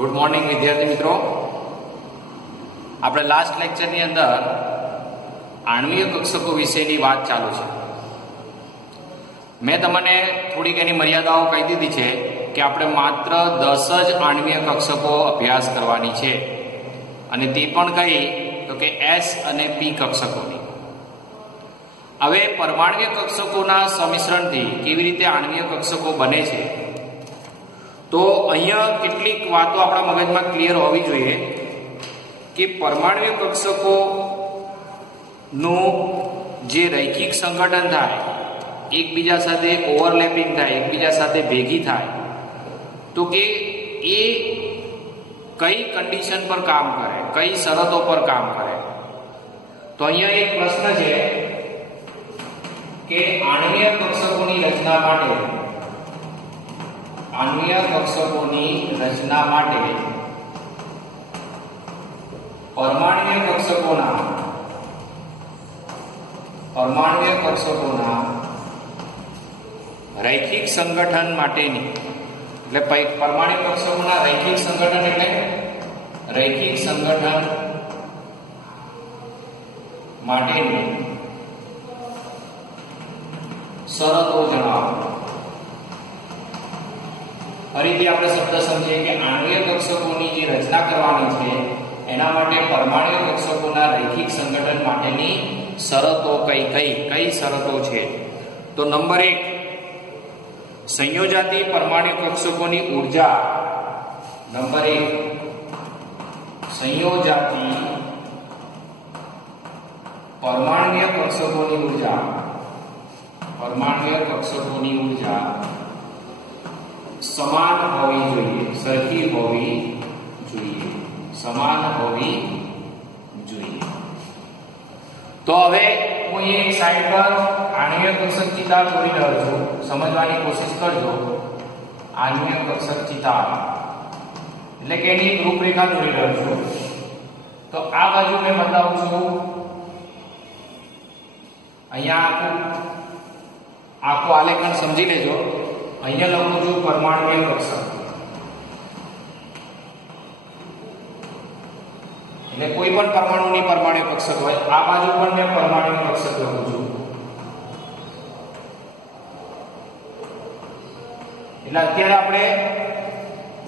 Good morning વિદ્યાર્થી મિત્રો, આપણે લાસ્ટ લેક્ચરની અંદર આણ્વીય કક્ષકો વિશેની વાત ચાલુ છે. મેં તમને થોડીક એની મર્યાદાઓ કહી દીધી છે કે આપણે માત્ર 10 જ આણ્વીય કક્ષકો અભ્યાસ કરવાની છે, અને તે પણ કઈ તો કે S અને P કક્ષકોની. હવે પરમાણ્વીય કક્ષકોના સમિશ્રણથી કેવી રીતે આણ્વીય કક્ષકો બને છે, તો અહીંયા કેટલીક વાતો આપણા મગજમાં ક્લિયર હોવી જોઈએ કે પરમાણ્વીય કક્ષકોનું જે રૈખિક સંગઠન થાય, એકબીજા સાથે ઓવરલેપિંગ થાય, એકબીજા સાથે ભેગી થાય, તો કે એ કઈ કન્ડિશન પર કામ કરે, કઈ શરતો પર કામ કરે. તો અહીંયા એક પ્રશ્ન છે કે આણ્વીય કક્ષકોની રચના માટે પરમાણ્વીય કક્ષકોના રૈખિક સંગઠન માટેની, એટલે પરમાણ્વીય કક્ષકોના રૈખિક સંગઠન એટલે રૈખિક સંગઠન માટેની શરતો જણાવો. ફરીથી આપણે શબ્દ સમજીએ કે આણ્વીય કક્ષકોની જે રચના કરવાની છે એના માટે પરમાણ્વીય કક્ષકોના રૈખિક સંગઠન માટેની શરતો કઈ શરતો છે. તો નંબર 1, સંયોજાતી પરમાણ્વીય કક્ષકોની ઊર્જા. નંબર 1, સંયોજાતી પરમાણ્વીય કક્ષકોની ઊર્જા. પરમાણ્વીય કક્ષકોની ઊર્જા સમાન હોવી જોઈએ, સરખી હોવી જોઈએ, સમાન હોવી જોઈએ. તો હવે હું એક સાઈડ પર આણ્વીય કક્ષક ચિતાર દોરી રહ્યો છું, સમજવાની કોશિશ કરજો. આણ્વીય કક્ષક ચિતાર એટલે કે એની રૂપરેખા દોરી રહ્યો છું. તો આ બાજુ મેં બતાવું છું, અહીંયા આખું આલેખન સમજી લેજો. અહીંયા લખું છું પરમાણ્વીય કક્ષક, એટલે કોઈ પણ પરમાણુની પરમાણ્વીય કક્ષક હોય. આ બાજુ પણ મેં પરમાણ્વીય કક્ષક લખું છું. એટલે અત્યારે આપણે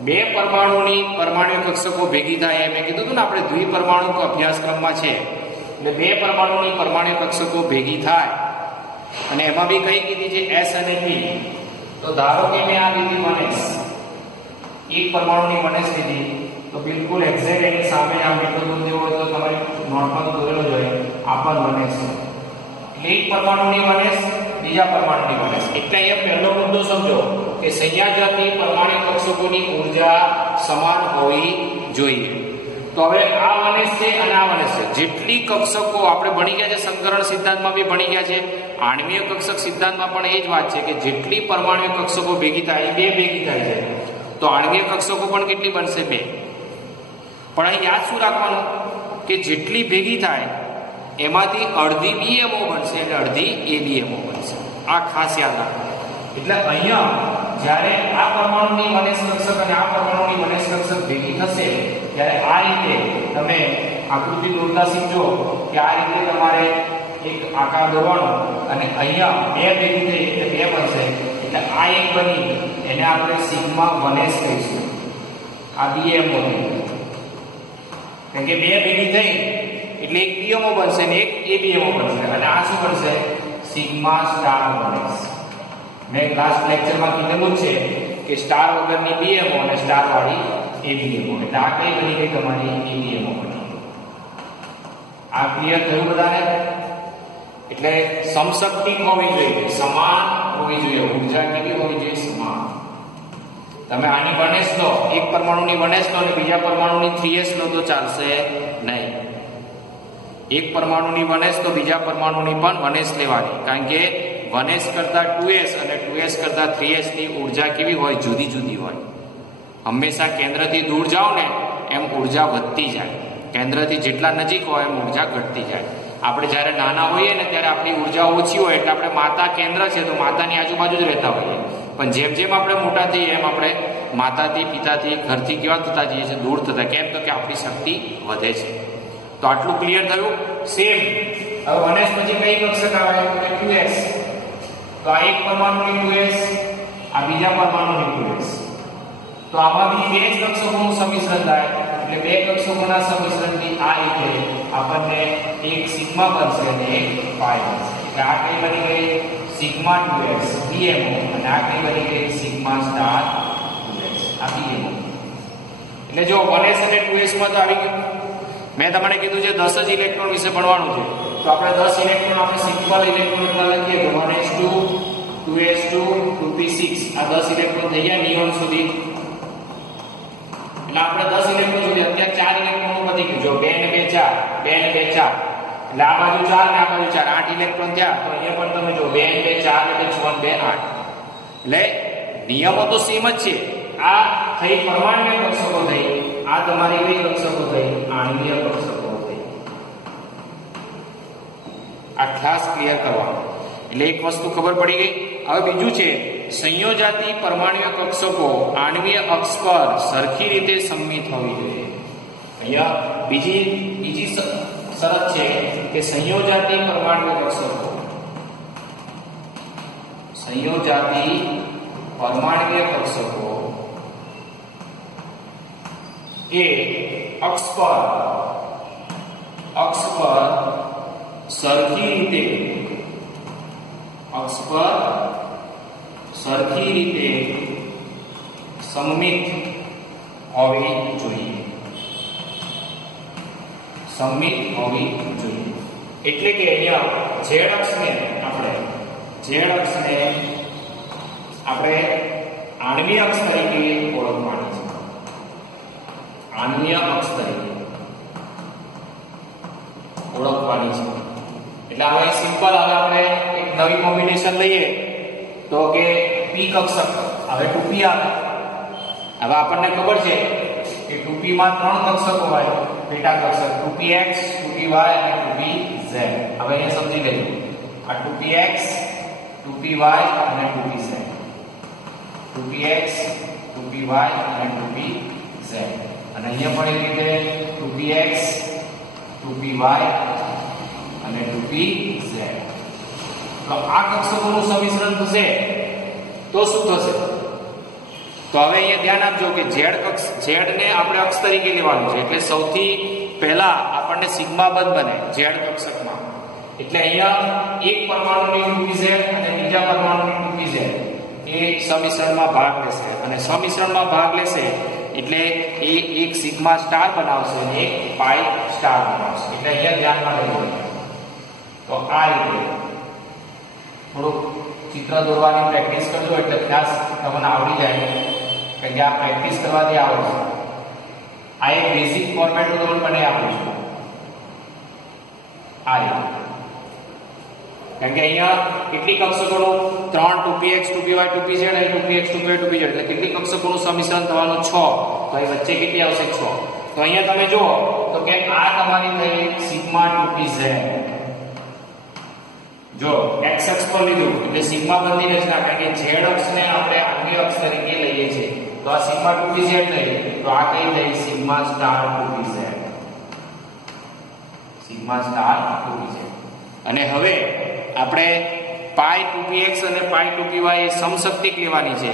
બે પરમાણુની પરમાણ્વીય કક્ષકો ભેગી થાય, મેં કીધું હતું ને આપણે દ્વિપરમાણુ અભ્યાસક્રમમાં છે, એટલે બે પરમાણુની પરમાણ્વીય કક્ષકો ભેગી થાય, અને એમાં બી કઈ કીધી છે S અને P. તો ધારો કે મેં આ લીધી 1s, એક પરમાણુની 1s લીધી, તો બિલકુલ એક્ઝેક્ટ એની સામે આ મેટલ દોરવો હોય તો તમારે નોટમાં દોરેલો જોઈએ. આ પણ 1s, એટલે એક પરમાણુની 1s, બીજા પરમાણુની 1s. એટલે અહીંયા પહેલો મુદ્દો સમજો કે સંયોજાતી પરમાણ્વીય કક્ષકોની ઊર્જા સમાન હોવી જોઈએ. તો હવે આ 1s છે અને આ 1s છે. જેટલી કક્ષકો આપણે ભણી ગયા છે, સંકરણ સિદ્ધાંતમાં બી ભણી ગયા છે, આણ્વીય કક્ષક સિદ્ધાંતમાં પણ એ જ વાત છે કે જેટલી પરમાણ્વીય કક્ષકો ભેગી થાય એ બે ભેગી થાય છે. તો આણ્વીય કક્ષકો પણ કેટલી બનશે? 2. પણ અહીં યાદ શું રાખવાનું કે જેટલી ભેગી થાય એમાંથી અડધી BMO બનશે અને અડધી ABMO બનશે. આ ખાસ યાદ રાખવાનું. એટલે અહીંયા જ્યારે આ પરમાણુની 1s કક્ષક અને આ પરમાણુની 1s કક્ષક ભેગી થશે ત્યારે આ રીતે તમે આકૃતિ દોરતા શીખજો કે આ રીતે તમારે એક આકાર દોરવાનો, અને અહીંયા બે ભેગી થઈ એટલે 2 બનશે. એટલે આ એક બની એને આપણે સિગ્મા 1s કહીશું. આ BMO થઈ, કારણ કે બે ભેગી થઈ એટલે એક BMO બનશે ને એક ABMO બનશે, અને આ શું બનશે? Sigma star 1s. મેં લાસ્ટ લેક્ચરમાં કીધેલું છે કે સ્ટાર વગરની BMO અને સ્ટાર વાળી ABMO. એટલે આ કઈ બની ગઈ? તમારી ABMO બની. આ ક્લિયર થયું બધાને? એટલે સમશક્તિ હોવી જોઈએ, સમાન હોવી જોઈએ, ઊર્જા કેવી હોવી જોઈએ? સમાન. તમે આની 1s લો, એક પરમાણુની 1s લો અને બીજા પરમાણુની 3s લો તો ચાલશે નહીં. એક પરમાણુની 1s તો બીજા પરમાણુની પણ 1s લેવાની, કારણ કે 1s કરતા 2s અને 2s કરતા 3s ની ઊર્જા કેવી હોય? જુદી જુદી હોય. હંમેશા કેન્દ્રથી દૂર જાઓ ને એમ ઊર્જા વધતી જાય, કેન્દ્રથી જેટલા નજીક હોય એમ ઊર્જા ઘટતી જાય. આપણે જ્યારે નાના હોઈએ ને ત્યારે આપણી ઊર્જા ઓછી હોય એટલે આપણે માતા કેન્દ્ર છે તો માતાની આજુબાજુ જ રહેતા હોઈએ, પણ જેમ જેમ આપણે મોટા થઈએ એમ આપણે માતાથી પિતાથી ઘરથી કેવા થતા જઈએ છીએ, દૂર થતા. કેમ? તો કે આપણી શક્તિ વધે છે. તો આટલું ક્લિયર થયું. સેમ હવે 1s પછી કઈ કક્ષક આવે? તો કે 2s. તો આ એક પરમાણુની 2s, આ બીજા પરમાણુની 2s. તો આમાં બી બે જ કક્ષકોનું સમિશ્રણ થાય. એટલે બે કક્ષકોના સમિશ્રણથી આ રીતે આપણને એક સિગ્મા બનશે અને એક પાઈ બનશે. એટલે આ કઈ બની ગઈ? સિગ્મા 2s BMO, અને આ કઈ બની ગઈ? સિગ્મા સ્ટાર 2s આ BMO. એટલે જો 1s અને 2s માં તો આવી ગયું. મેં તમને કીધું છે 10 જ ઇલેક્ટ્રોન વિશે ભણવાનું છે. તો આપણે 10 ઇલેક્ટ્રોન આપણે સિમ્પલ ઇલેક્ટ્રોન એટલા લખીએ તો 1s2 2s2 2p6 આ 10 ઇલેક્ટ્રોન થઈ ગયા નિયોન સુધી. એટલે આપણે 10 ઇલેક્ટ્રોન સુધી અત્યારે 4 ઇલેક્ટ્રોન પતી ગયું. જો 2 ને 2 4, 2 ને 2 4, એટલે આ બાજુ 4 ને આ બાજુ 4, 8 ઇલેક્ટ્રોન થયા. તો અહીંયા પણ તમે જો 2 ને 2 4 એટલે 6 ને 2 8. એટલે નિયમો તો સેમ જ છે. આ થઈ પરમાણ્વીય કક્ષકો થઈ, આ તમારી કઈ કક્ષકો થઈ? આણ્વીય કક્ષકો થઈ. આ ખાસ ક્લિયર કરવાનું. એટલે એક વસ્તુ ખબર પડી ગઈ. હવે બીજું છે સંયોજાતી પરમાણ્વીય કક્ષકો આણ્વીય અક્ષ પર સરખી રીતે સંમિત હોવી જોઈએ. અહીંયા બીજી શરત છે કે સંયોજાતી પરમાણ્વીય કક્ષકો એ અક્ષ પર સરખી રીતે સંમિત હોવી જોઈએ. એટલે કે અહીંયા z અક્ષને આપણે આણ્વીય અક્ષ તરીકે ઓળખવાની છે. એટલે હવે સિમ્પલ હવે આપણે એક નવી કોમ્બિનેશન લઈએ તો કે p કક્ષક. હવે 2p આવે. હવે આપણને ખબર છે કે 2p માં 3 કક્ષકો હોય પેટા કક્ષક 2px 2py અને 2pz. હવે અહીંયા સમજી લેજો આ 2px 2py અને 2pz, 2px 2py અને 2pz, અને અહીંયા પણ એ રીતે 2px 2py અને 2pz. તો આ કક્ષકોનું સમિશ્રણ થશે તો શું થશે? તો હવે અહીંયા ધ્યાન આપજો કે z ને આપણે અક્ષ તરીકે લેવાનું છે. એટલે સૌથી પહેલા આપણને સિગ્મા બને z કક્ષકમાં. એટલે અહીંયા એક પરમાણુની 2pz અને બીજા પરમાણુની 2pz એ સમિશ્રણમાં ભાગ લેશે, અને સમિશ્રણમાં ભાગ લેશે એટલે એ એક સિગ્મા સ્ટાર બનાવશે અને એક પાઈ સ્ટાર બનાવશે. એટલે અહીંયા ધ્યાનમાં લેવું. તો આ રીતે થોડુંક ચિત્ર દોરવાની પ્રેક્ટિસ કરજો એટલે ખાસ તમને આવડી જાય. કે આ પ્રેક્ટિસ કરવાથી આવડશે. આ એક બેઝિક ફોર્મેટ હું તમને બનાવી આપું છું આ રીતે. કારણ કે અહીંયા કેટલી કક્ષકોનું 3 2px 2py 2pz અને 2px 2py 2pz એટલે કેટલી કક્ષકોનું સમિશ્રણ થવાનું 6. તો અહીં વચ્ચે કેટલી આવશે? 6. તો અહીંયા તમે જુઓ તો કે આ તમારી થઈ સિગ્મા 2pz. જો x અક્ષ પર લીધું એટલે સિગ્મા બંધી રચના. કારણ કે z અક્ષને આપણે આણ્વીય અક્ષ તરીકે લઈએ છીએ. તો આ સિગ્મા 2pz થઈ. તો આ કઈ થઈ? Sigma star 2pz. અને હવે આપણે પાઈ 2px અને પાઈ 2py એ સમશક્તિક લેવાની છે.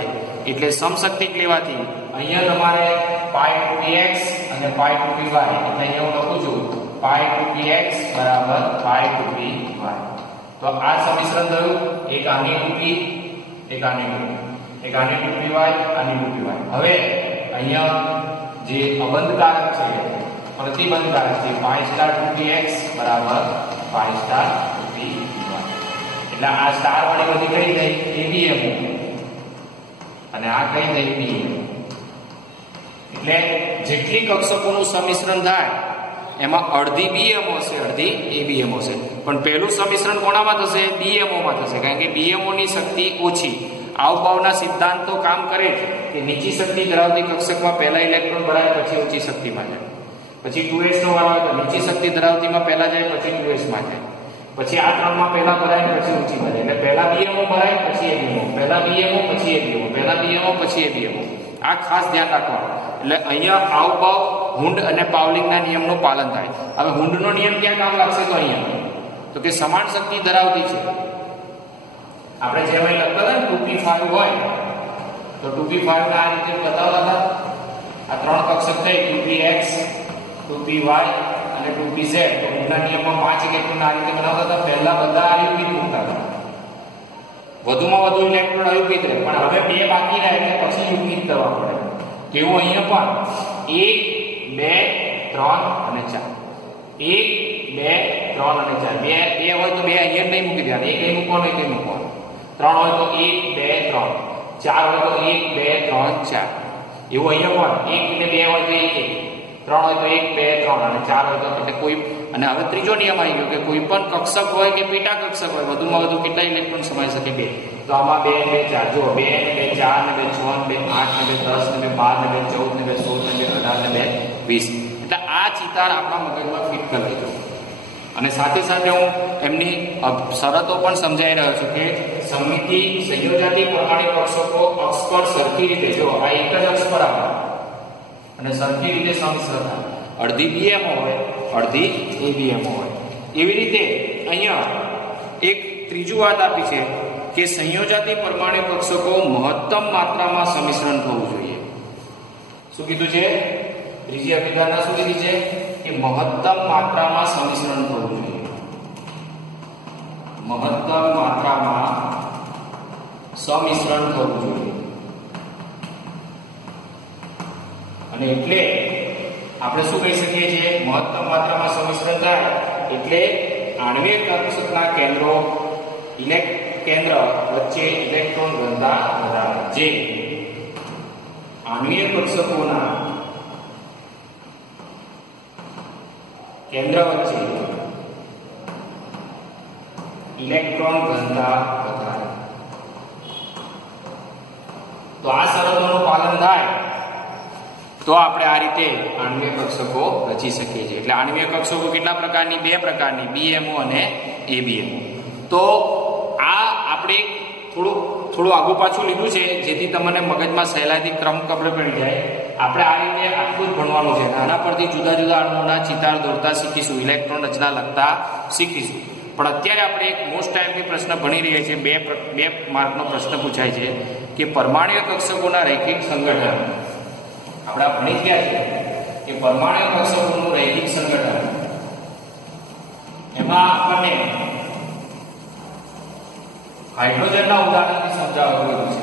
એટલે સમશક્તિક લેવાથી અહીંયા તમારે પાઈ 2px અને પાઈ 2py એટલે અહીંયા હું લખું છું પાઈ 2px બરાબર પાઈ 2py. તો આ સમીકરણ થયું એક આની 2p એક આની 2p એક આની 2py આની 2py. હવે અહીંયા જે અબંધકારક છે પ્રતિબંધકારક છે પાઈ સ્ટાર 2px બરાબર પાઈ સ્ટાર 2py. એટલે આ સ્ટાર વાળી બધી કઈ થઈ ABMO અને આ કઈ થઈ BMO. એટલે જેટલી કક્ષકોનું સમિશ્રણ થાય એમાં અડધી BMO છે અડધી ABMO છે. પણ પહેલું સમિશ્રણ કોણામાં થશે? BMO માં થશે. કારણ કે BMO ની શક્તિ ઓછી. આવભાવના સિદ્ધાંતો કામ કરે કે નીચી શક્તિ ધરાવતી કક્ષકમાં પહેલા ઇલેક્ટ્રોન ભરાય પછી ઊંચી શક્તિમાં જાય. પછી 2s નો વાળો તો નીચી શક્તિ ધરાવતીમાં પહેલા જાય પછી 2s માં જાય. પછી આ ત્રણમાં પહેલા ભરાય પછી ઊંચીમાં જાય. એટલે પહેલા BMO ભરાય પછી ABMO, પહેલા BMO પછી ABMO, પહેલા BMO પછી ABMO. આ ખાસ ધ્યાન રાખવાનું. એટલે અહીંયા હાવભાવ, હુંડ અને પાવલિંગના નિયમનું પાલન થાય. હવે હુંડનો નિયમ ક્યાં કામ લાગશે? તો અહીંયા તો કે સમાન શક્તિ ધરાવતી છે. આપણે જેમ અહીં લખતા હતા ને 2p5 હોય તો 2p5 આ રીતે બતાવતા હતા. આ ત્રણ કક્ષક થઈ 2px, 2py અને 2pz. તો હુંડના નિયમમાં 5 ઇલેક્ટ્રોન આ રીતે બનાવતા હતા. પહેલા બધા આયુર્વેદ મૂકતા હતા, વધુમાં વધુ ઇલેક્ટ્રોન અયુગ્મિત રહે, પણ હવે બે બાકી રહે એટલે પછી યુગ્મિત કરવા પડે. કેવું? અહીંયા પણ 1 2 3 અને 4. 1 2 3 અને 4. બે હોય તો બે અહીંયા નહીં મૂકી દેવાના, એક અહીં મૂકવાનું, એક અહીં મૂકવાનું. 3 હોય તો 1 2 3, 4 હોય તો 1 2 3 4. એવું અહીંયા પણ 1 ને 2 હોય તો 1 3 હોય તો 1 2 3 અને 4 હોય તો એટલે કોઈ. અને હવે ત્રીજો નિયમ આવી ગયો કે કોઈ પણ કક્ષક હોય કે પેટા કક્ષક હોય વધુમાં વધુ કેટલા ઇલેક્ટ્રોન સમાઈ શકે? 2. તો આમાં 2 2 4 જો 2 ને 2 4 ને 2 6 ને 2 8 ને 2 10 ને 2 12 ને 2 14 ને 2 16 ને 2 18 ને 2 20. એટલે આ ચિતાર આપણા મગજમાં ફિટ કરી લેજો. અને સાથે સાથે હું એમની શરતો પણ સમજાવી રહ્યો છું કે સમમિતિ સંયોજાતી પ્રમાણિક કક્ષકો અક્ષ પર સરખી રીતે, જો આ એક જ અક્ષ પર આવે અને સરખી રીતે સમિશ્ર થાય. અડધી બીએમઓ હોય, અડધી એબીએમઓ હોય. એવી રીતે અહીંયા એક ત્રીજું વાત આપી છે કે સંયોજાતી પરમાણુ કક્ષકો મહત્તમ માત્રામાં સમિશ્રણ થવું જોઈએ. શું કીધું છે? ત્રીજી અભિધારણા શું કીધી છે? કે મહત્તમ માત્રામાં સમિશ્રણ થવું જોઈએ. મહત્તમ માત્રામાં સમિશ્રણ થવું જોઈએ. અને એટલે આપણે શું કહી શકીએ છીએ? મહત્તમ માત્રામાં સમિશ્રણ થાય એટલે આણ્વિક કક્ષકના કેન્દ્રો કેન્દ્ર વચ્ચે ઇલેક્ટ્રોન ઘનતા ધરાવે. જે આણ્વિક કક્ષકોના કેન્દ્ર વચ્ચે ઇલેક્ટ્રોન ઘનતા વધારે. તો આ શરતોનું પાલન થાય તો આપણે આ રીતે આણ્વિક કક્ષકો રચી શકીએ છીએ. એટલે આણ્વિક કક્ષકો કેટલા પ્રકારની? 2 પ્રકારની, બીએમઓ અને એબીએમઓ. તો આ આપણે થોડું આગુ પાછું લીધું છે જેથી તમને મગજમાં સહેલાઈથી ક્રમ ખબર પડી જાય. આપણે આ રીતે આટલું જ ભણવાનું છે. આના પરથી જુદા જુદા અણુઓના ચિતાર દોરતા શીખીશું, ઇલેક્ટ્રોન રચના લખતા શીખીશું. પણ અત્યારે આપણે એક મોસ્ટ ટાઈમની પ્રશ્ન ભણી રહ્યા છીએ. 2 માર્કનો પ્રશ્ન પૂછાય છે કે પરમાણ્વીય કક્ષકોના રૈખિક સંગઠન. આપણે ભણી ગયા છે કે પરમાણ્વીય કક્ષકોનું રૈખિક સંગઠન, એમાં આપણને હાઇડ્રોજનના ઉદાહરણથી સમજાવવામાં આવ્યું છે.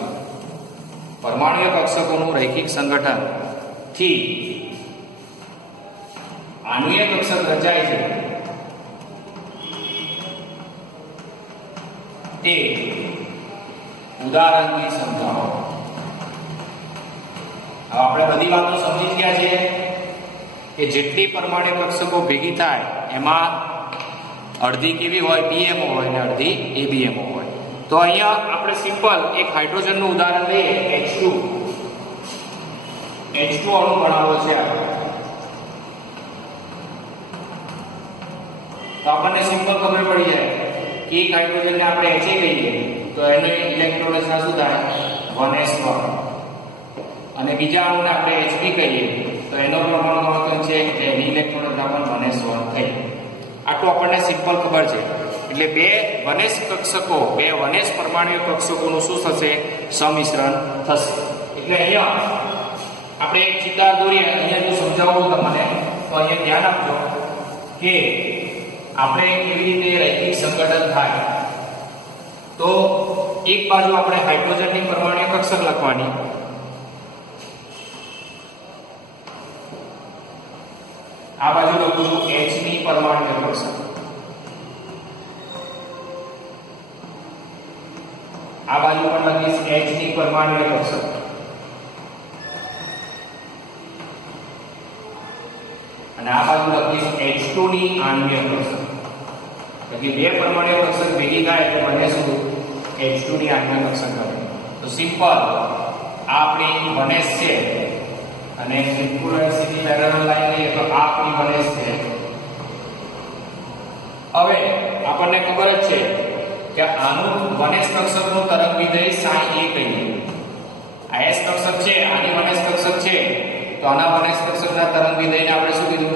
પરમાણ્વીય કક્ષકોનું રૈખિક સંગઠન થી આણ્વીય કક્ષક રચાય છે તે ઉદાહરણથી સમજાવો. હવે આપણે બધી વાતો સમજી ગયા છે કે જેટલી પરમાણ્વીય કક્ષકો ભેગી થાય એમાં અડધી કેવી હોય? બીએમઓ હોય અને અડધી એબીએમઓ હોય. તો અહીંયા આપણે સિમ્પલ એક હાઇડ્રોજનનું ઉદાહરણ લઈએ. H2 અણુ બનાવવો છે. તો આપણને સિમ્પલ ખબર પડી જાય કે એક હાઇડ્રોજનને આપણે Ha કહીએ તો એની ઇલેક્ટ્રોન રચના શું થાય? 1s1. અને બીજા અણુને આપણે Hb કહીએ તો એનો પરમાણુ ગુણોત્તર છે એટલે એની ઇલેક્ટ્રોન રચના પણ 1s1 થઈ. આટલું આપણને સિમ્પલ ખબર છે. એટલે 2 1s કક્ષકો, 2 1s પરમાણ્વીય કક્ષકોનું શું થશે? સમિશ્રણ થશે. એટલે અહીંયા આપણે એક ચિતાર દોરીએ. અહીંયા જો સમજાવવું તમને તો અહીંયા ધ્યાન આપજો કે આપણે કેવી રીતે રૈખિક સંગઠન થાય. તો એક બાજુ આપણે હાઇડ્રોજનની પરમાણ્વીય કક્ષક લખવાની, આ બાજુ લખું છું H ની પરમાણ્વીય કક્ષક, આ બાજુ પણ લખીશ H ની પરમાણ્વીય કક્ષક, અને આ બાજુ લખીશ H2 ની આણ્વીય કક્ષક. એટલે 2 પરમાણ્વીય કક્ષક ભેગી થાય એટલે મને શું? H2 ની આણ્વીય કક્ષક મળે. તો સિમ્પલ આપણી 1s છે અને સિમ્પલ સીધી પેરેલલ લાઈન લઈએ તો આ આપણી 1s છે. હવે આપણને ખબર જ છે કે આનું 1s કક્ષકનું તરંગ વિધેય sin a કહીએ. આ s કક્ષક છે, આની 1s કક્ષક છે, તો આના 1s કક્ષકના તરંગ વિધેયને આપણે શું કીધું?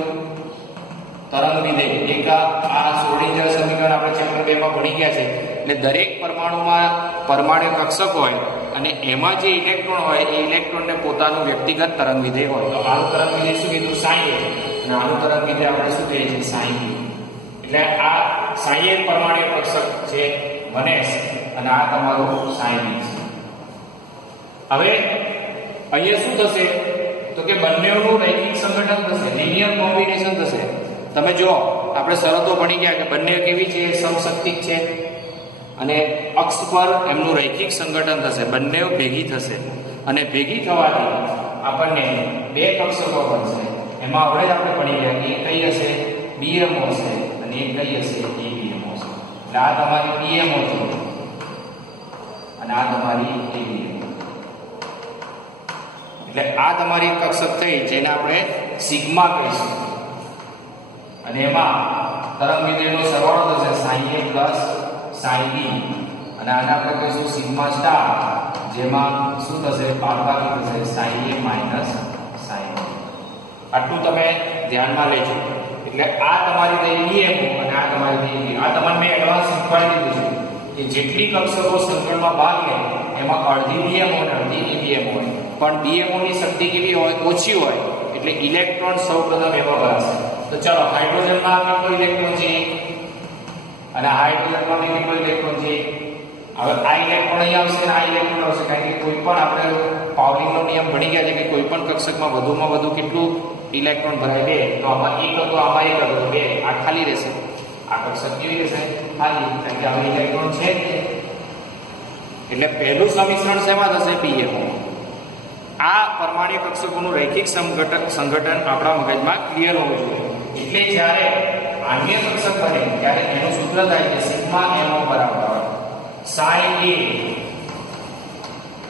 તરંગ વિધેય. એક આ શ્રોડિંજર સમીકરણ આપણે ચેપ્ટર 2 માં ભણી ગયા છે. એટલે દરેક પરમાણુમાં પરમાણુ કક્ષક હોય અને એમાં જે ઇલેક્ટ્રોન હોય એ ઇલેક્ટ્રોનને પોતાનું વ્યક્તિગત તરંગ વિધેય હોય. તો આનું તરંગ વિધેય શું કીધું? sin a. અને આનું તરંગ વિધેય આપણે શું કહીએ છીએ? sin b. એટલે આ sin a પરમાણુ કક્ષક છે 1s અને આ તમારું sin b છે. હવે અહીંયા શું થશે? તો કે બંનેનું રૈખિક સંગઠન થશે, લિનિયર કોમ્બિનેશન થશે. તમે જો આપણે શરતો ભણી ગયા કે બંને કેવી છે? સમશક્તિક છે અને અક્ષ પર એમનું રૈખિક સંગઠન થશે, બંને ભેગી થશે અને ભેગી થવાથી આપણને બે કક્ષકો બનશે. એમાં હવે જ આપણે ભણી ગયા કે કઈ હશે? BMO છે અને એક કઈ હશે? ABMO છે. એટલે આ તમારી BMO છે અને આ તમારી ABMO. એટલે આ તમારી કક્ષક થઈ જેને આપણે સિગ્મા કહીશું અને એમાં તરંગ વિધેયનો સરવાળો થશે sin a plus sin b અને આને આપણે કહીશું સિગ્મા સ્ટાર, જેમાં શું થશે? બાદબાકી થશે sin a minus sin b. આટલું તમે ધ્યાનમાં લેજો. એટલે આ તમારી થઈ BMO અને આ તમારી થઈ AB. આ તમને મેં એડવાન્સ શીખવાડી દીધું છે કે જેટલી કક્ષકો સંકળમાં ભાગ લે એમાં અડધી BMO અને અડધી ABMO હોય. પણ BMO ની શક્તિ કેવી હોય? ઓછી હોય. એટલે ઇલેક્ટ્રોન સૌપ્રથમ એમાં ભરાશે. તો ચાલો હાઇડ્રોજનમાં કેટલો ઇલેક્ટ્રોન છે અને હાઇડ્રોજનમાં કેટલો ઇલેક્ટ્રોન છે? હવે આ ઇલેક્ટ્રોન અહીં આવશે અને આ ઇલેક્ટ્રોન આવશે, કારણ કે કોઈ પણ આપણે પાવલિંગનો નિયમ ભણી ગયા છે કે કોઈ પણ કક્ષકમાં વધુમાં વધુ કેટલું ઇલેક્ટ્રોન ભરાય? 2. તો આમાં 1 હતો, આમાં 1 હતો, 2. આ ખાલી રહેશે. આ કક્ષક કેવી રહેશે? ખાલી, કારણ કે હવે ઇલેક્ટ્રોન છે જ. એટલે પહેલું સમીકરણ શેમાં થશે? BMO. આ પરમાણુ કક્ષકોનું રૈખિક સંગઠન આપણા મગજમાં ક્લિયર હોવું જોઈએ. એટલે જ્યારે આણ્વીય કક્ષક બને ત્યારે એનું સૂત્ર થાય છે સિગ્મા MO બરાબર sin a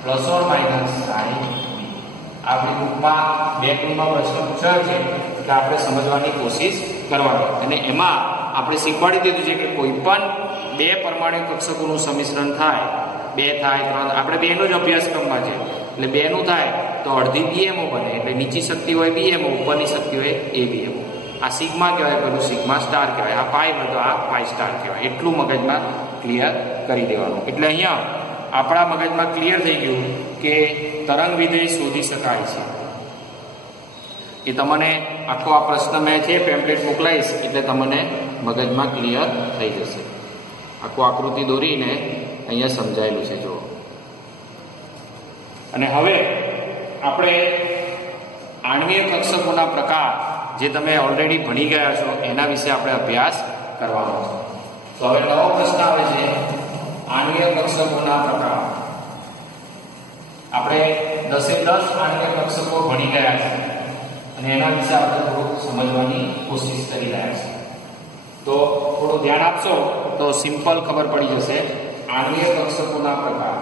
plus or minus sin b. આપણી બુકમાં બે ક્રમમાં પ્રશ્ન પૂછાયો છે એટલે આપણે સમજવાની કોશિશ કરવાની. અને એમાં આપણે શીખવાડી દીધું છે કે કોઈ પણ બે પરમાણુ કક્ષકોનું સંમિશ્રણ થાય, 2 થાય, 3, આપણે બેનો જ અભ્યાસક્રમમાં છે. એટલે બેનું થાય તો અડધી BMO બને. એટલે નીચી શક્તિ હોય BMO, ઉપરની શક્તિ હોય ABMO. આ સિગ્મા કહેવાય, પેલું સિગ્મા સ્ટાર કહેવાય, આ પાઈ હોય તો આ પાઈ સ્ટાર કહેવાય. એટલું મગજમાં ક્લિયર કરી દેવાનું. એટલે અહીંયા આપણા મગજમાં ક્લિયર થઈ ગયું કે તરંગ વિધેય શોધી શકાય છે. એ તમને આખો આ પ્રશ્ન મેં છે પેમ્પલેટ મોકલાઈશ એટલે તમને મગજમાં ક્લિયર થઈ જશે. આખું આકૃતિ દોરીને અહીંયા સમજાયેલું છે જુઓ. અને હવે આપણે આણ્વીય કક્ષકોના પ્રકાર જે તમે ઓલરેડી ભણી ગયા છો એના વિશે આપણે અભ્યાસ કરવાનો છે. તો હવે નવો પ્રશ્ન આવે છે આણ્વીય કક્ષકોના પ્રકાર. આપણે 10 આણ્વીય કક્ષકો ભણી ગયા છે અને એના વિશે આપણે થોડું સમજવાની કોશિશ કરી રહ્યા છીએ. તો થોડું ધ્યાન આપશો તો સિમ્પલ ખબર પડી જશે. આણ્વીય કક્ષકોના પ્રકાર.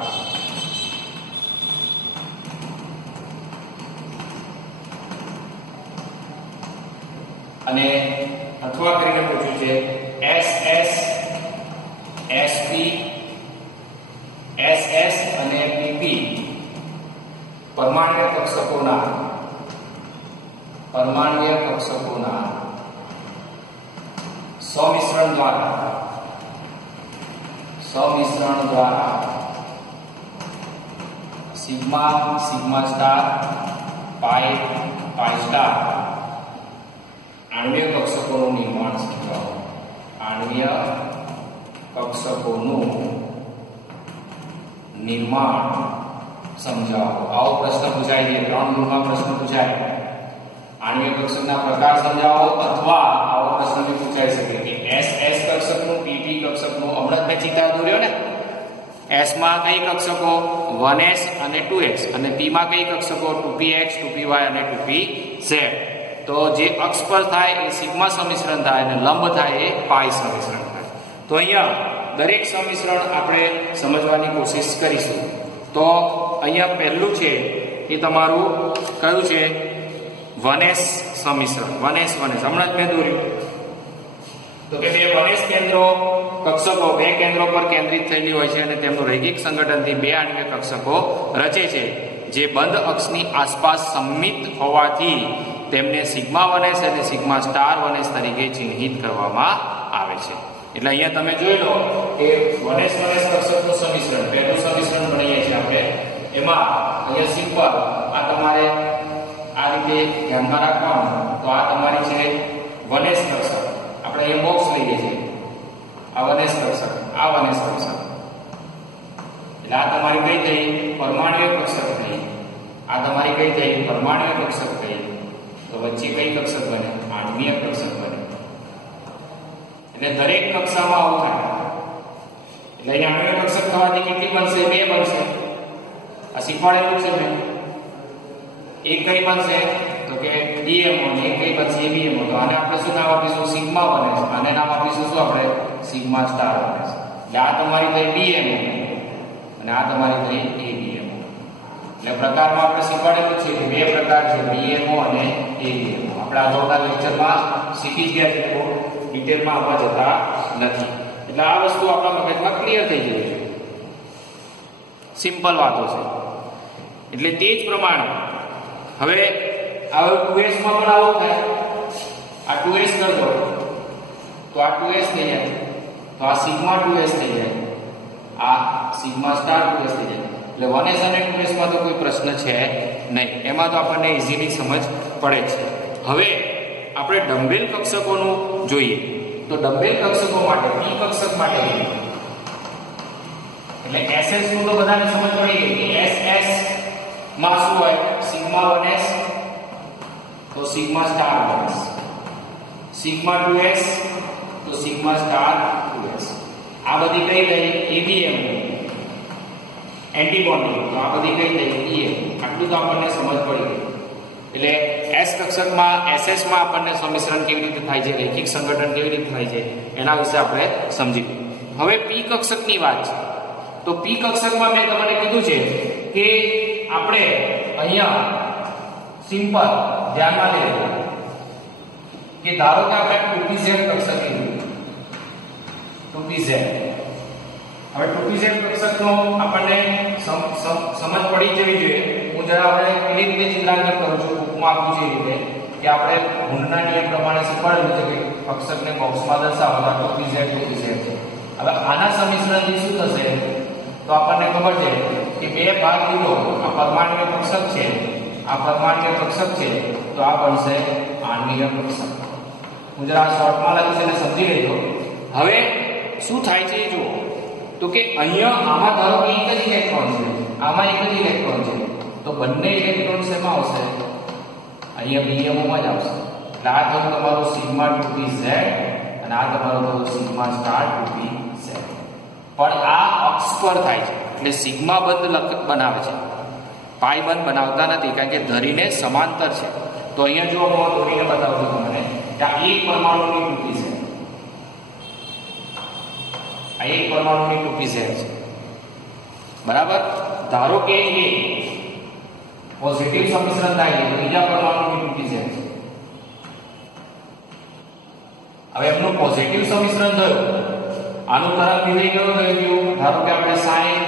અને અથવા કરીને પૂછ્યું છે SS, SP, SS અને PP પરમાણ્વીય કક્ષકોના સમિશ્રણ દ્વારા સિગ્મા, સિગ્મા સ્ટાર, પાઈ, પાઈ સ્ટાર આણ્વીય કક્ષકોનું નિર્માણ સમજાવો. આણ્વીય કક્ષકોનું નિર્માણ સમજાવો. આવો પ્રશ્ન પૂછાય છે. 3 ગુણમાં પ્રશ્ન પૂછાય. આણ્વીય કક્ષકના પ્રકાર સમજાવો અથવા આવો પ્રશ્ન બી પૂછાઈ શકે કે SS કક્ષકનું, PP કક્ષકનું. હમણાં મેં ચિત્ર દોર્યો ને. S માં કઈ કક્ષકો? 1s અને 2s અને P માં કઈ કક્ષકો? 2px, 2py અને 2pz. તો જે અક્ષ પર થાય એ સિગ્મા સમિશ્રણ થાય અને લંબ થાય એ પાઈ સમિશ્રણ થાય. તો અહીંયા દરેક સમિશ્રણ આપણે સમજવાની કોશિશ કરીશું. તો અહીંયા પહેલું છે એ તમારું કયું છે? 1s સમિશ્રણ. 1s હમણાં જ મેં દોર્યું. તો કે બે 1s કેન્દ્રો કક્ષકો બે કેન્દ્રો પર કેન્દ્રિત થયેલી હોય છે અને તેમનું રૈખિક સંગઠનથી બે આણ્વીય કક્ષકો રચે છે. જે બંધ અક્ષની આસપાસ સમમિત હોવાથી તેમને સિગ્મા 1s અને સિગ્મા સ્ટાર 1s તરીકે ચિહ્નિત કરવામાં આવે છે. એટલે અહીંયા તમે જોઈ લો કે 1s 1s કક્ષકનું સમિશ્રણ, પહેલું સમિશ્રણ બનાવીએ છીએ આપણે, એમાં અહીંયા સિમ્પલ આ તમારે આ રીતે ધ્યાનમાં રાખવાનું. તો આ તમારી છે 1s કક્ષક, આપણે અહીંયા બોક્સ લઈએ છીએ, આ 1s કક્ષક, આ 1s કક્ષક. એટલે આ તમારી કઈ થઈ? પરમાણ્વીય કક્ષક થઈ. આ તમારી કઈ થઈ? પરમાણ્વીય કક્ષક થઈ. તો વચ્ચે કઈ કક્ષક બને? આણ્વીય કક્ષક બને. એટલે દરેક કક્ષામાં આવું થાય. એટલે અહીંયા આણ્વીય કક્ષક થવાથી કેટલી બનશે? 2 બનશે. આ શીખવાડેલું છે મેં. એક કઈ બનશે? તો કે BMO, ને એક કઈ બનશે? ABMO. તો આને આપણે શું નામ આપીશું? Sigma 1s. આને નામ આપીશું શું આપણે? Sigma star 1s. એટલે આ તમારી થઈ BMO અને આ તમારી થઈ ABMO. એટલે પ્રકારમાં આપણે શીખવાડેલું છે કે 2 પ્રકાર છે, BMO અને ABMO. આપણે આગળના લેક્ચરમાં શીખી ગયા છે, તો ડિટેલમાં આવવા જતા નથી. એટલે આ વસ્તુ આપણા મગજમાં ક્લિયર થઈ ગઈ છે. સિમ્પલ વાતો છે. એટલે તે જ પ્રમાણે હવે આ 2s માં પણ આવું થાય. આ 2s કરજો તો આ 2s થઈ જાય, તો આ સિગ્મા 2s થઈ જાય, આ સિગ્મા સ્ટાર 2s થઈ જાય. એટલે 1s અને 2s માં તો કોઈ પ્રશ્ન છે નહીં, એમાં તો આપણને ઈઝીલી સમજ પડે છે. હવે આપણે ડમ્બેલ કક્ષકોનું જોઈએ. તો ડમ્બેલ કક્ષકો માટે p કક્ષક માટે એટલે SS નું તો બધાને સમજ પડી ગઈ કે SS માં શું હોય? સિગ્મા 1s તો sigma star 1s, sigma 2s તો સિગ્મા સ્ટાર 2s. આ બધી કઈ થઈ? ABM એન્ટીબોન્ડિંગ. તો આ બધી કઈ થઈ? EM. આટલું તો આપણને સમજ પડી ગઈ. એટલે S કક્ષકમાં SS માં આપણને સંમિશ્રણ કેવી રીતે થાય છે, રૈખિક સંગઠન કેવી રીતે થાય છે, એના વિશે આપણે સમજી લીધું. હવે p કક્ષકની વાત છે. તો p કક્ષકમાં મેં તમને કીધું છે કે આપણે અહીંયા સિમ્પલ ધ્યાનમાં લેજો કે ધારો કે આપણે 2pz કક્ષક લીધું, 2pz. હવે 2pz કક્ષકનો આપણને સમજ પડી જવી જોઈએ. હું જરા હવે કેવી રીતે ચિત્રાંકન કરું છું, બુકમાં આપ્યું છે એ રીતે કે આપણે ગુણના નિયમ પ્રમાણે શીખવાડેલું છે કે કક્ષકને બોક્સમાં દર્શાવતા 2pz 2pz છે. હવે આના સમિશ્રણથી શું થશે? તો આપણને ખબર છે કે 2 ભાગ લીધો, આ પરમાણ્વીય કક્ષક છે, આ પરમાણ્વીય કક્ષક છે, તો આ બનશે આણ્વીય કક્ષક. હું જરા શોર્ટમાં લખ્યું છે એટલે સમજી લેજો. હવે શું થાય છે જો, તો કે અહીંયા આમાં ધારો કે એક જ ઇલેક્ટ્રોન છે, આમાં એક જ ઇલેક્ટ્રોન છે, તો બંને ઇલેક્ટ્રોન શેમાં આવશે? અહીંયા BMO માં જ આવશે. એટલે આ થયું તમારું સિગ્મા 2pz અને આ તમારું થયું સિગ્મા સ્ટાર 2pz. પણ આ અક્ષ પર થાય છે એટલે સિગ્મા બંધ બનાવે છે, પાઈ બંધ બનાવતા નથી, કારણ કે ધરીને સમાંતર છે. તો અહીંયા જો હું દોરીને બતાવું છું તમને કે આ એક પરમાણુની 2pz, આ એક પરમાણુની 2pz છે, બરાબર. ધારો કે એ પોઝિટિવ સમિશ્રણ થાય તો બીજા પરમાણુની 2pz છે. હવે એમનું પોઝિટિવ સમિશ્રણ થયું, આનું તરફ વિધેય કયો ગયું? ધારો કે આપણે sin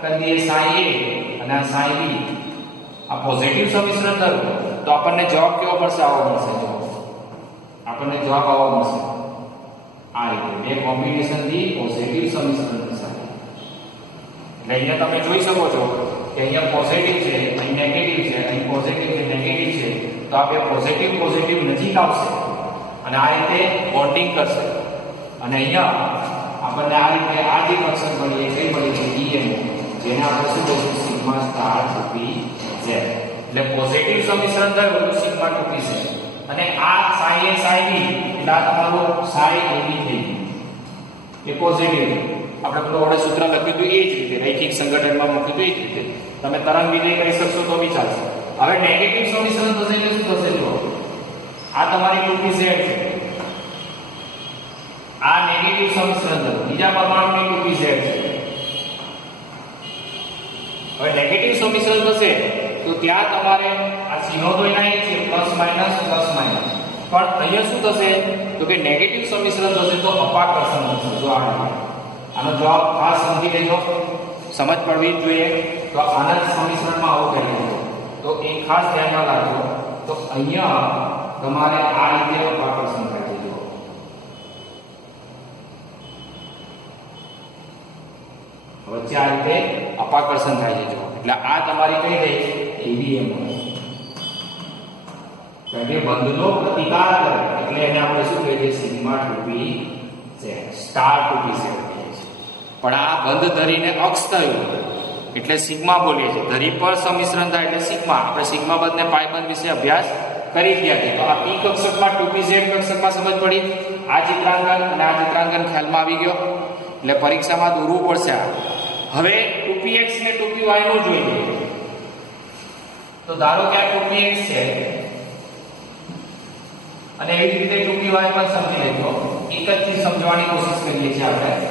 કરી દઈએ, sin A અને આ sin B. આ પોઝિટિવ સમિશ્રણ થયું તો આપણને જવાબ કેવો મળશે? આવો મળશે. આપણને જવાબ આવો મળશે, આ રીતે બે કોમ્બિનેશન થી પોઝિટિવ સમિશ્રણ થશે. એટલે અહીંયા તમે જોઈ શકો છો કે અહીંયા પોઝિટિવ છે, અહીં નેગેટિવ છે, અહીં પોઝિટિવ છે, નેગેટિવ છે. તો આ બે પોઝિટિવ પોઝિટિવ નજીક આવશે અને આ રીતે બોન્ડિંગ કરશે. અને અહીંયા આપણને આ રીતે આ જે કક્ષક મળી એ કઈ મળી છે? EMO, જેને આપણે શું કહીશું? Sigma star 2pz. એટલે પોઝિટિવ સમિશ્રણ થયું તો સિગ્મા 2pz અને આ sin A sin B એટલે આ તમારું sin AB થઈ ગયું, એ પોઝિટિવ. આપણે પેલું આપણે સૂત્ર લખ્યું હતું એ જ રીતે, રૈખિક સંગઠનમાં મૂક્યું હતું એ જ રીતે. તમે તરંગ વિધેય કરી શકશો તો બી ચાલશે. હવે નેગેટિવ સમિશ્રણ થશે એટલે શું થશે? જો આ તમારી 2pz છે, આ નેગેટિવ સમિશ્રણ થયું, બીજા પરમાણુની 2pz છે. હવે નેગેટિવ સમિશ્રણ થશે તો ત્યાં તમારે આ ચિહ્નો તો એના એ છે પ્લસ માઇનસ. પણ અહીંયા શું થશે? તો કે નેગેટિવ સમિશ્રણ થશે તો અપાકર્ષણ થશે. જો આનો જવાબ ખાસ સમજી લેજો. સમજ પડવી જ જોઈએ. તો આના સમીકરણમાં આવું કહી દો તો એ ખાસ ધ્યાનમાં રાખજો. તો અહીંયા તમારે આ રીતે અપાકર્ષણ થાય છે. જો વચ્ચે આ રીતે અપાકર્ષણ થાય છે. જો એટલે આ તમારી કઈ થઈ એબીએમ કારણ કે બંધનો પ્રતિકાર કરે એટલે એને આપણે શું કહીએ છીએ સિગ્મા 2p સ્ટાર 2p કહીએ છીએ. પણ આ બંધ ધરીને અક્ષ થયું એટલે સિગ્મા બોલીએ છીએ. ધરી પર સમિશ્રણ થાય એટલે સિગ્મા. આપણે સિગ્મા બંધ ને પાઈ બંધ વિશે અભ્યાસ કરી ગયા છે. તો આ p કક્ષકમાં 2pz કક્ષકમાં સમજ પડી. આ ચિત્રાંકન અને આ ચિત્રાંકન ખ્યાલમાં આવી ગયો એટલે પરીક્ષામાં દોરવું પડશે. હવે 2px ને 2py નું જોઈએ. તો ધારો કે આ 2px છે અને એવી રીતે 2py પણ સમજી લેજો. એક જ થી સમજવાની કોશિશ કરીએ છીએ આપણે.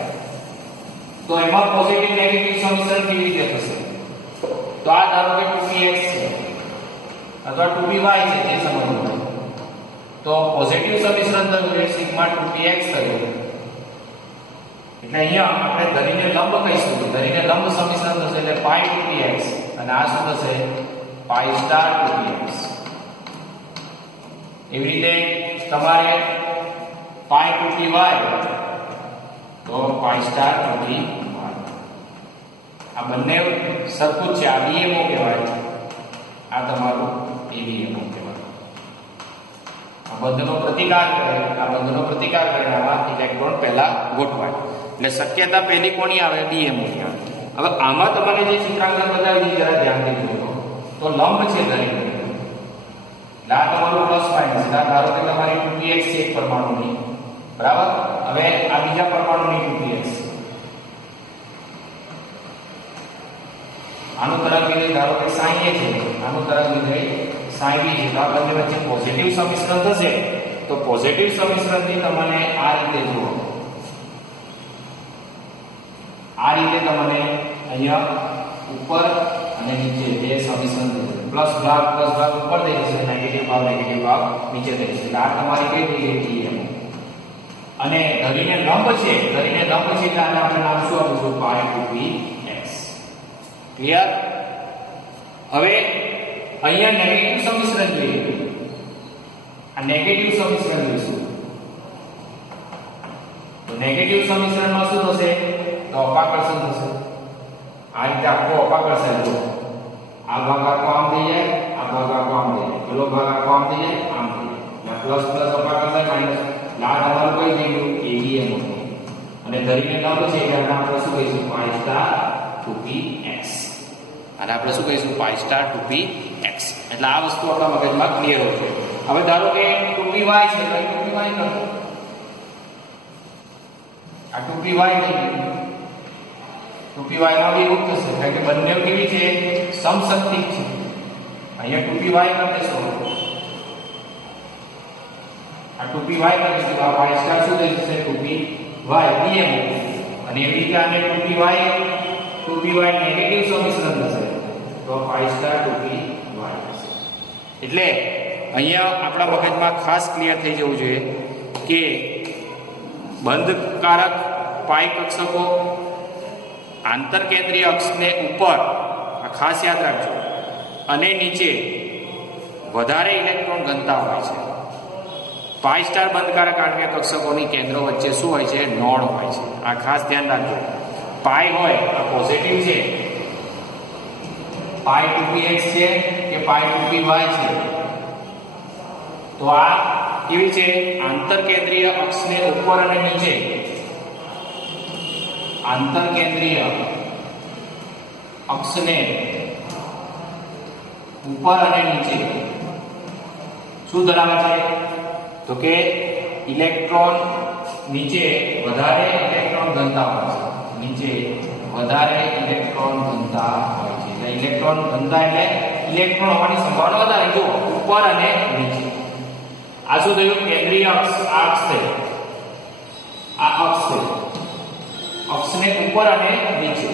તો એમાં પોઝિટિવ નેગેટિવ સમીકરણ કેવી રીતે થશે? તો આ ધારો કે 2px છે અથવા 2py છે તે સમજવું. તો પોઝિટિવ સમીકરણ થયું એ સિગ્મા 2px થયું. એટલે અહીંયા આપણે ધરીને લંબ કહીશું. ધરીને લંબ સમીકરણ થશે એટલે પાઈ 2px અને આ શું થશે પાઈ સ્ટાર 2px. એવી રીતે તમારે પાઈ 2py તો પાઈ સ્ટાર 2py. આ બંને સરખું છે. આ બીએમઓ કહેવાય, આ તમારું એબીએમઓ કહેવાય. આ બંધનો પ્રતિકાર કરે, આ બંધનો પ્રતિકાર કરે આમાં ઇલેક્ટ્રોન પહેલા ગોઠવાય એટલે શક્યતા પહેલી કોની આવે બીએમઓ ની આવે. હવે આમાં તમને જે ચિત્રાંકન બતાવી દીધું જરા ધ્યાનથી જોજો. તો લંબ છે ધરીને આ તમારું પ્લસ માઇનસ. ધારો કે તમારી 2px છે એક પરમાણુની, બરાબર. હવે આ બીજા પરમાણુની 2px, આનું તરંગ વિધેય ધારો કે sin a છે, આનું તરંગ વિધેય sin b છે. તો આ બંને વચ્ચે પોઝિટિવ સમિશ્રણ થશે. તો પોઝિટિવ સમિશ્રણથી તમને આ રીતે જુઓ, આ રીતે તમને અહીંયા ઉપર અને નીચે બે સમિશ્રણ થશે. પ્લસ ભાગ ઉપર થઈ જશે, નેગેટિવ ભાગ નીચે થઈ જશે. એટલે આ તમારી કઈ થઈ ગઈ ટીએમ. અને ધરીને લંબ છે, એટલે આને આપણે નામ શું આપીશું પાઈ 2px. ક્લિયર? હવે અહીંયા નેગેટિવ સમિશ્રણ જોઈએ. આ નેગેટિવ સમિશ્રણ જોઈશું. તો નેગેટિવ સમિશ્રણમાં શું થશે? તો અપાકર્ષણ થશે. આ રીતે આખો અપાકર્ષણ જો આ ભાગ આખો આમ થઈ જાય, આ ભાગ આખો આમ થઈ જાય, પેલો ભાગ આખો આમ થઈ જાય, આમ થઈ જાય. પ્લસ અપાકર્ષણ માઈનસ. આ તમારું કઈ થઈ ગયું એબીએમ. અને ધરીને લંબ છે એટલે આપણે શું કહીશું પાઈ સ્ટાર 2px. અને આપણે શું કહીશું પાઈ સ્ટાર 2px. એટલે આ વસ્તુ આપણા મગજમાં ક્લિયર હોય છે. હવે ધારો કે 2py છે તો 2py કરો. આ 2py થઈ ગયું. 2py માં બી એવું થશે કારણ કે બંને કેવી છે સમશક્તિક છે. અહીંયા 2py કરી દેશો, આ 2py કરી દેશો. આ પાઈ સ્ટાર શું થઈ જશે 2py pm. અને એવી રીતે આને 2py નેગેટિવ સમીકરણ થશે તો પાઈ સ્ટાર 2py થશે. એટલે અહીંયા આપણા મગજમાં ખાસ ક્લિયર થઈ જવું જોઈએ કે બંધકારક પાઈ કક્ષકો આંતરકેન્દ્રીય અક્ષને ઉપર, આ ખાસ યાદ રાખજો, અને નીચે વધારે ઇલેક્ટ્રોન ઘનતા હોય છે. પાઈ સ્ટાર બંધકારક આણ્વીય કક્ષકોની કેન્દ્રો વચ્ચે શું હોય છે? નોડ હોય છે. આ ખાસ ધ્યાન રાખજો. પાઈ હોય આ પોઝિટિવ છે, પાઈ 2px છે કે પાઈ 2py છે. તો આ કેવી છે? આંતરકેન્દ્રીય અક્ષને ઉપર અને નીચે, આંતરકેન્દ્રીય અક્ષને ઉપર અને નીચે શું ધરાવે છે? તો કે ઇલેક્ટ્રોન નીચે વધારે ઇલેક્ટ્રોન ઘનતા હોય છે. નીચે વધારે ઇલેક્ટ્રોન ઘનતા હોય છે. એટલે ઇલેક્ટ્રોન ઘનતા એટલે ઇલેક્ટ્રોન હોવાની સંભાવના વધારે. જો ઉપર અને નીચે. આ શું થયું? કેન્દ્રીય અક્ષ. આ અક્ષ છે, આ અક્ષ છે. અક્ષને ઉપર અને નીચે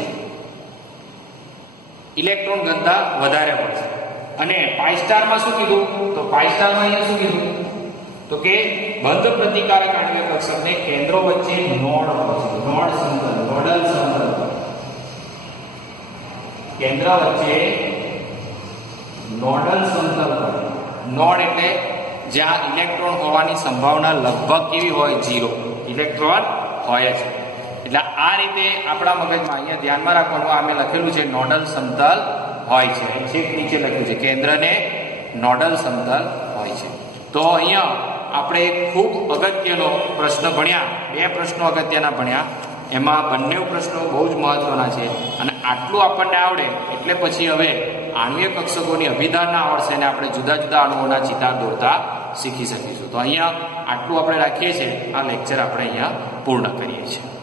ઇલેક્ટ્રોન ઘનતા વધારે હોય છે. અને પાઈ સ્ટારમાં શું કીધું? તો પાઈ સ્ટારમાં અહીંયા શું કીધું? તો કે બંધ પ્રતિકારક આણ્વીય કક્ષકને કેન્દ્રો વચ્ચે નોડ હોય છે. નોડ સમતલ, નોડલ સમતલ. કેન્દ્ર વચ્ચે નોડલ સમતલ હોય. નોડ એટલે જ્યાં ઇલેક્ટ્રોન હોવાની સંભાવના લગભગ કેવી હોય? 0. ઇલેક્ટ્રોન હોય છે. એટલે આ રીતે આપણા મગજમાં અહીંયા ધ્યાનમાં રાખવાનું, આ મેં લખેલું છે નોડલ સમતલ હોય છે. છેક નીચે લખ્યું છે કેન્દ્રને નોડલ સમતલ હોય છે. તો અહીંયા આપણે ખૂબ અગત્યનો પ્રશ્ન ભણ્યા, 2 પ્રશ્નો અગત્યના ભણ્યા. એમાં બંને પ્રશ્નો બહુ જ મહત્વના છે અને આટલું આપણને આવડે એટલે પછી હવે આણ્વીય કક્ષકોની અભિધારણા આવડશે અને આપણે જુદા જુદા અણુઓના ચિતાર દોરતા શીખી શકીશું. તો અહીંયા આટલું આપણે રાખીએ છીએ. આ લેક્ચર આપણે અહીંયા પૂર્ણ કરીએ છીએ.